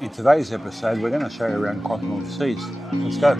In today's episode, we're going to show you around continental Seas. Let's go.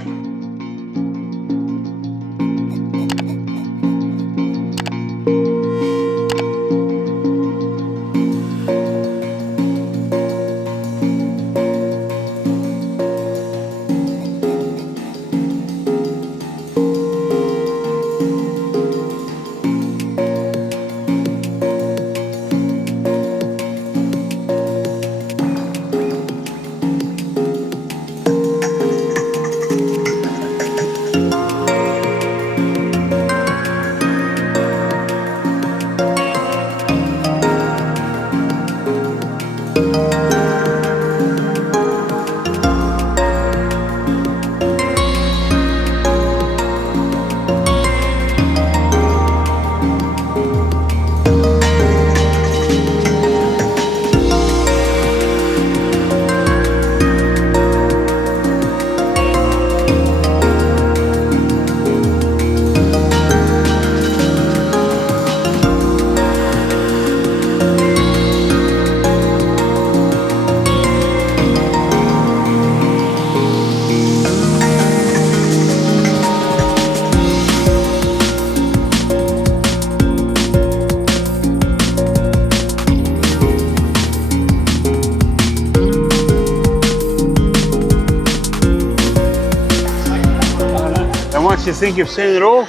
And once you think you've seen it all,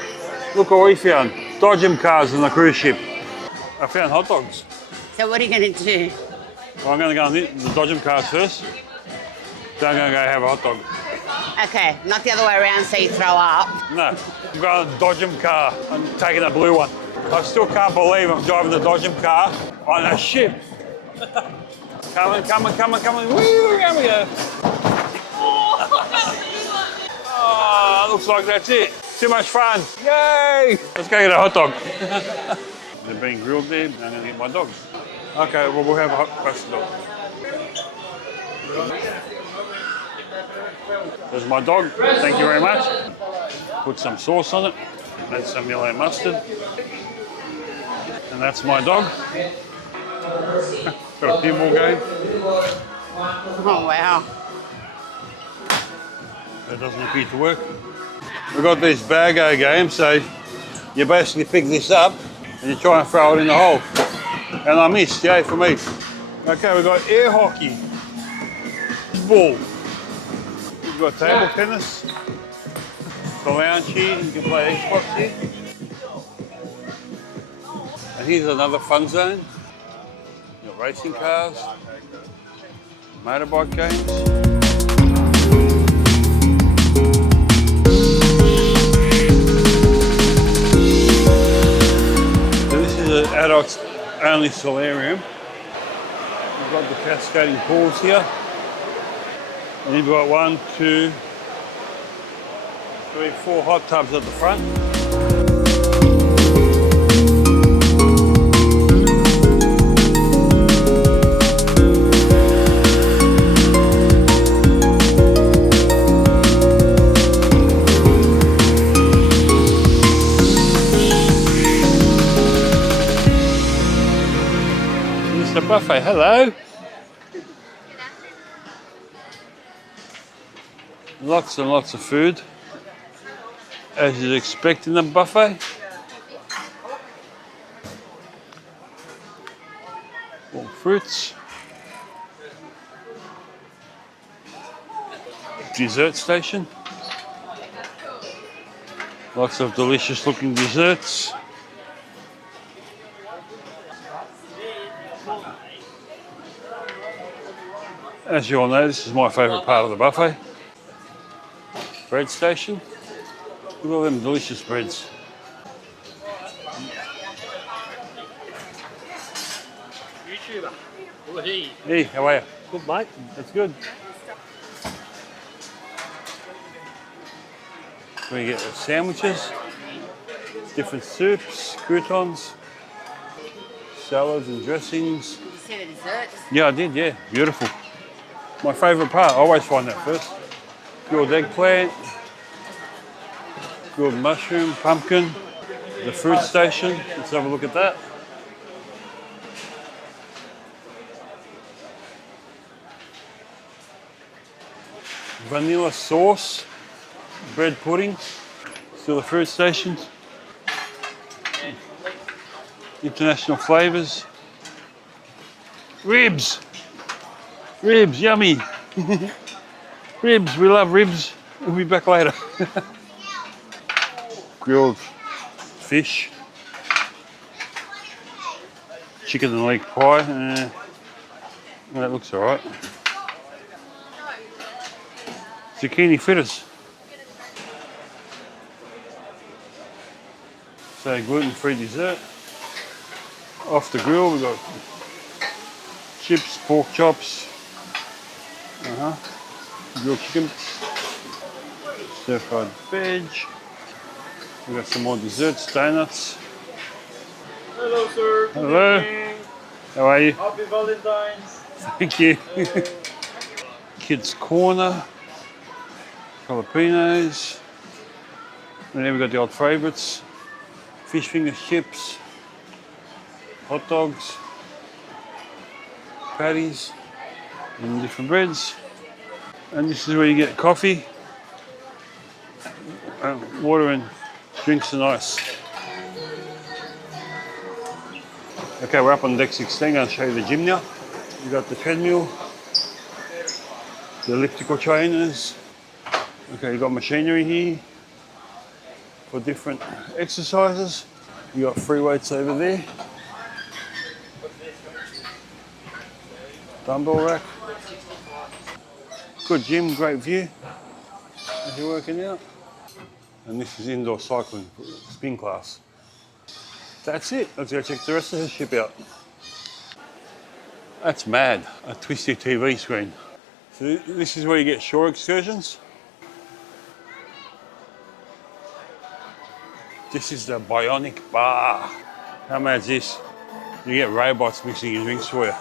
look what we found. Dodgem cars on the cruise ship. I found hot dogs. So what are you going to do? Well, I'm going to go on the Dodgem cars first. Then I'm going to go have a hot dog. Okay, not the other way around so you throw up. No, I'm going on the Dodgem car. I'm taking the blue one. I still can't believe I'm driving the Dodgem car on a ship. Coming. Woo, here we go. Oh, looks like that's it. Too much fun. Yay! Let's go get a hot dog. They're being grilled there. I'm going to get my dog. Okay, well, we'll have a hot roast dog. There's my dog. Thank you very much. Put some sauce on it. That's some yellow mustard. And that's my dog. Got a pinball game. Oh, wow. That doesn't appear to work. We've got these bago games, so you basically pick this up and you try and throw it in the hole. And I missed, yay for me. Okay, we've got air hockey, ball. We've got table tennis, the lounge here, you can play Xbox here. And here's another fun zone. You've got racing cars, motorbike games. The adults only solarium. We've got the cascading pools here. And you've got 1, 2, 3, 4 hot tubs at the front. The buffet, hello. Lots and lots of food, as you'd expect in a buffet. All fruits. Dessert station. Lots of delicious looking desserts. As you all know, this is my favourite part of the buffet. Bread station. Look at all them delicious breads. YouTuber. Oh, hey. Hey, how are you? Good, mate. That's good. We get the sandwiches, different soups, croutons, salads and dressings. Did you see the desserts? Yeah, I did, yeah. Beautiful. My favourite part, I always find that first. Grilled eggplant, grilled mushroom, pumpkin, the fruit station. Let's have a look at that. vanilla sauce, bread pudding, still the fruit stations, international flavours, ribs, yummy, ribs, we love ribs, we'll be back later. Grilled fish, chicken and leg pie, that looks alright. Zucchini fritters. So gluten-free dessert. Off the grill we've got chips, pork chops, grilled chicken, stir-fried veg. We've got some more desserts, donuts. Hello, sir. Good Hello. evening. How are you? Happy Valentine's. Thank you. Kids corner, jalapenos. And then we've got the old favourites. Fish finger chips, hot dogs, patties, and different breads. And this is where you get coffee, water and drinks and ice. Okay, we're up on deck 16. I'll show you the gym now. You've got the treadmill, the elliptical trainers. Okay, you've got machinery here for different exercises. You got free weights over there. Dumbbell rack. Good gym, great view as you're working out. And this is indoor cycling, spin class. That's it. Let's go check the rest of the ship out. That's mad, a twisty TV screen. So this is where you get shore excursions. This is the bionic bar. How mad is this? You get robots mixing your drinks for you.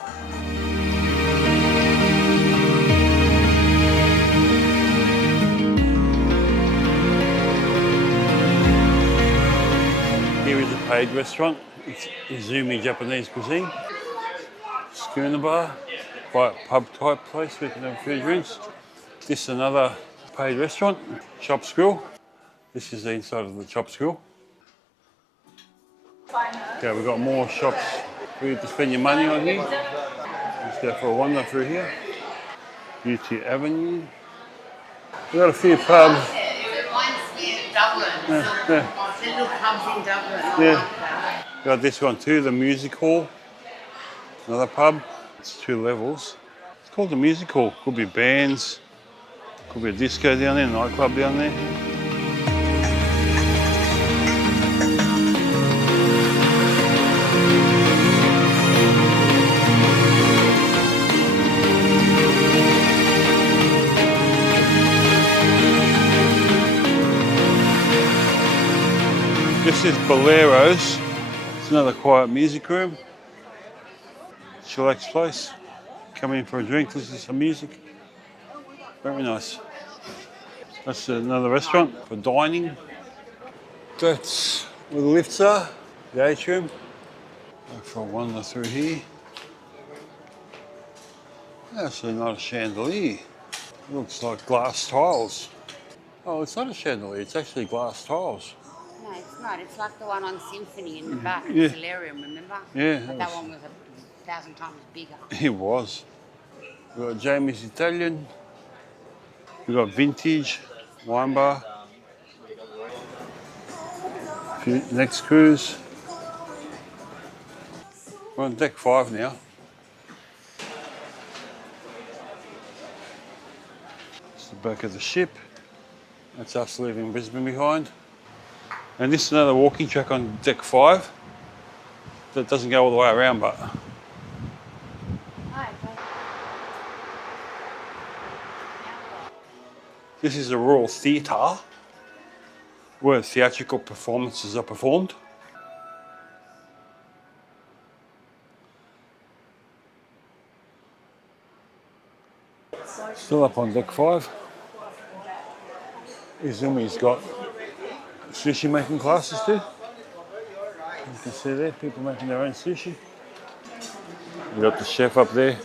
Here is a paid restaurant. It's Izumi Japanese cuisine. Schooner bar, quite a pub type place where you can have a few drinks. This is another paid restaurant, Chops Grill. This is the inside of the Chops Grill. Okay, we've got more shops for you to spend your money on here. Let's go for a wander through here. Beauty Avenue. We've got a few pubs. Mine's near Dublin. Little pubs in Dublin. Yeah. Got this one too, the Music Hall. Another pub. It's 2 levels. It's called the Music Hall. Could be bands. Could be a disco down there, a nightclub down there. This is Bolero's. It's another quiet music room. Chillax place. Come in for a drink, listen to some music. Very nice. That's another restaurant for dining. That's where the lifts are, the atrium. Go for a wander through here. That's not a chandelier. It looks like glass tiles. Oh, it's not a chandelier, it's actually glass tiles. No, it's not. It's like the one on Symphony in the back, Yeah. Solarium, remember? Yeah, But that one was 1,000 times bigger. It was. We've got Jamie's Italian. We've got Vintage, Wine Bar. Next cruise. We're on deck 5 now. It's the back of the ship. That's us leaving Brisbane behind. And this is another walking track on deck 5. That doesn't go all the way around, but this is the Royal Theatre, where theatrical performances are performed. Still up on deck 5. Izumi's got sushi making classes too. You can see there, people making their own sushi. We've got the chef up there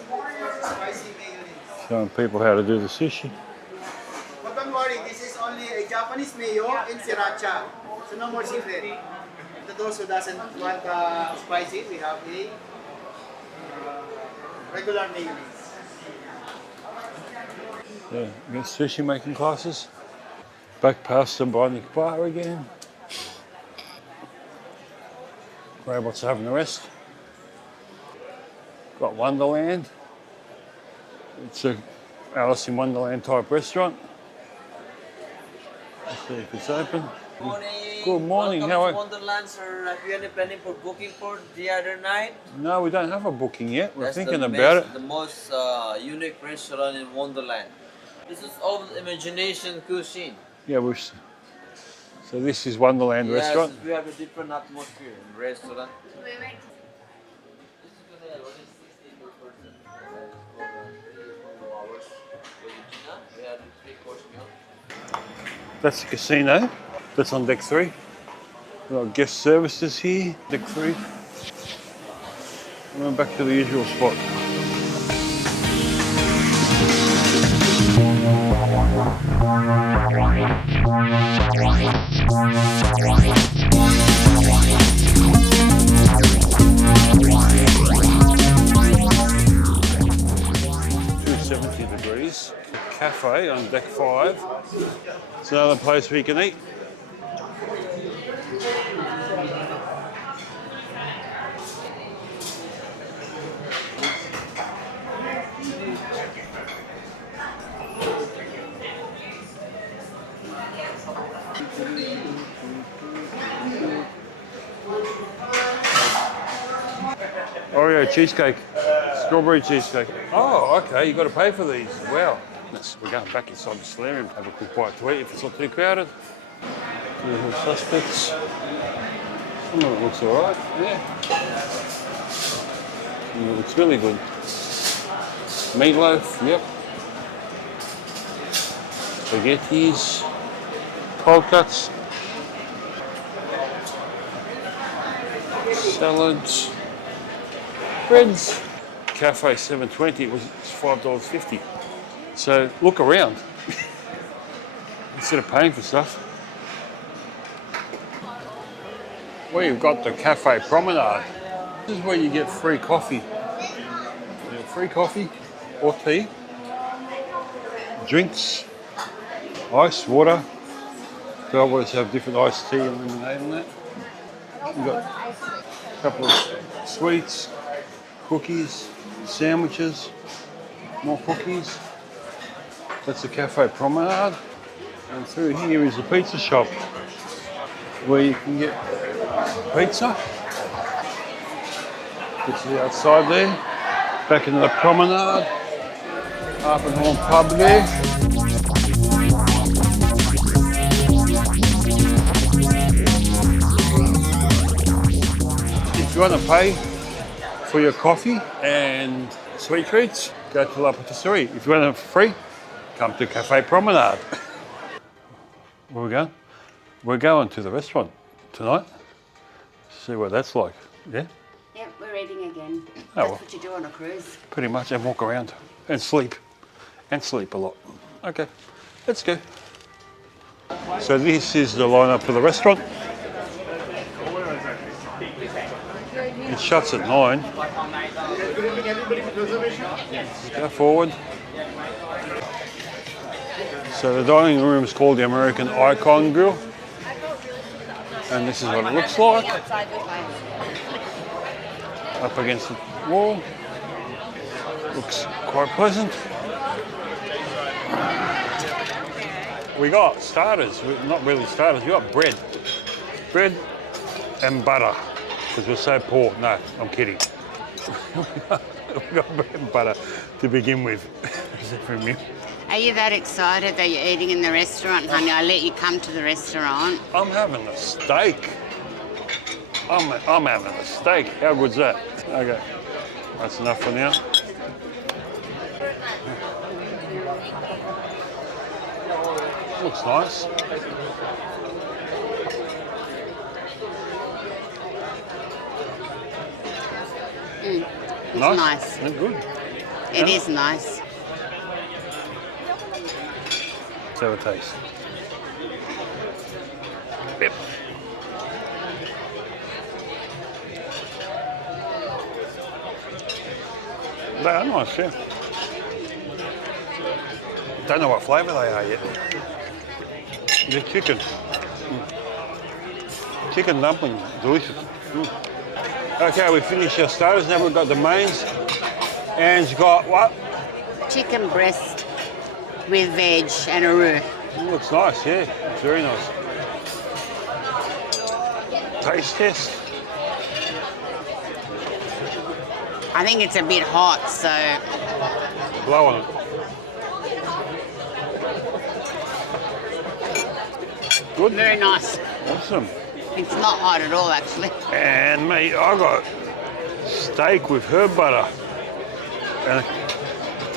showing people how to do the sushi. worry, this is only a Japanese mayo and sriracha. So no more secret. To those who doesn't want spicy, we have a regular mayonnaise. Yeah, get sushi making classes. Back past the Bionic Bar again. Robots are having a rest. Got Wonderland. It's a Alice in Wonderland type restaurant. Let's see if it's open. Morning. Good morning. Welcome How to are Wonderland, sir. Have you any planning for booking for the other night? No, we don't have a booking yet. We're That's thinking the about it. The most unique restaurant in Wonderland. This is all imagination cuisine. Yeah, so this is Wonderland Yes, restaurant. we have a different atmosphere in restaurant. We have a 3-course meal. That's the casino. That's on deck 3. We've got guest services here, deck 3. And we're back to the usual spot. Degrees. Cafe on deck 5. It's another place where you can eat. Oreo cheesecake, strawberry cheesecake. Oh, okay, you've got to pay for these. Wow. We're going back inside the Solarium, have a quick bite to eat if it's not too crowded. Usual suspects. Some of it looks all right, yeah. And it looks really good. Meatloaf, yep. Spaghettis, cold cuts, salads, breads. Cafe 720 was $5.50. So look around instead of paying for stuff. We've got the Cafe Promenade. This is where you get free coffee. You get free coffee or tea, drinks, ice, water. They always have different iced tea and lemonade and that. You've got a couple of sweets, cookies, sandwiches, more cookies. That's the Cafe Promenade. And through here is the pizza shop where you can get pizza. Get to the outside there. Back into the promenade. Up and on pub there. If you want to pay for your coffee and sweet treats, go to La Patisserie. If you want it for free, come to Cafe Promenade. Where are we going? We're going to the restaurant tonight. See what that's like. Yeah? Yep, we're eating again. Oh, That's well. what you do on a cruise. Pretty much, and walk around and sleep. And sleep a lot. Okay, let's go. So this is the lineup for the restaurant. It shuts at 9. Go forward. So the dining room is called the American Icon Grill. And this is what it looks like. Up against the wall. Looks quite pleasant. We got starters, not really starters, we got bread. Bread and butter, because we're so poor. No, I'm kidding. We got bread and butter to begin with. From you. Are you that excited that you're eating in the restaurant, honey? I let you come to the restaurant. I'm having a steak. I'm having a steak. How good's that? Okay, that's enough for now. Looks nice. It's nice. Isn't it good? It is nice. Let's have a taste. Yep. They are nice, yeah. Don't know what flavour they are yet. The chicken. Chicken dumpling, delicious. Okay, we finished our starters, now we've got the mains. Anne's got what? Chicken breast with veg and a roux. Looks nice, yeah. It's very nice. Taste test. I think it's a bit hot, so Blow on it. Good. very nice. Awesome. It's not hot at all, actually. And me, I got steak with herb butter and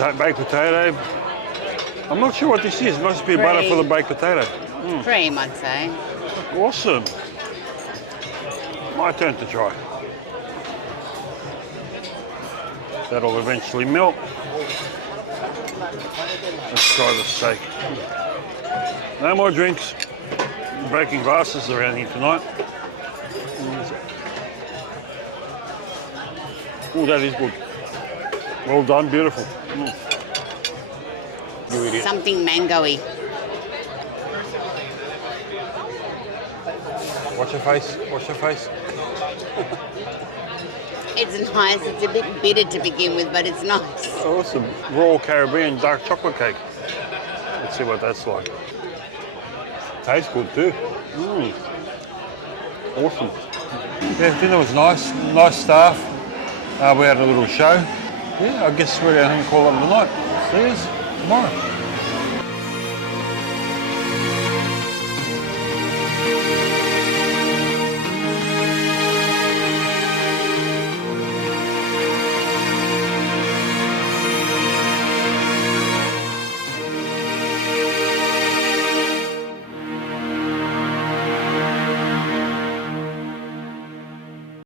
a baked potato. I'm not sure what this is. Must be butter for the baked potato. Cream, I'd say. Awesome. My turn to try. That'll eventually melt. Let's try the steak. No more drinks. Breaking glasses around here tonight. Oh, that is good. Well done, beautiful. You idiot. Something mango-y. Watch your face, watch your face. It's nice. It's a bit bitter to begin with, but it's nice. Awesome. Raw Caribbean dark chocolate cake. Let's see what that's like. Tastes good too. Awesome. Yeah, dinner was nice. Nice staff. We had a little show. Yeah, I guess we're going to call it a night. See you tomorrow.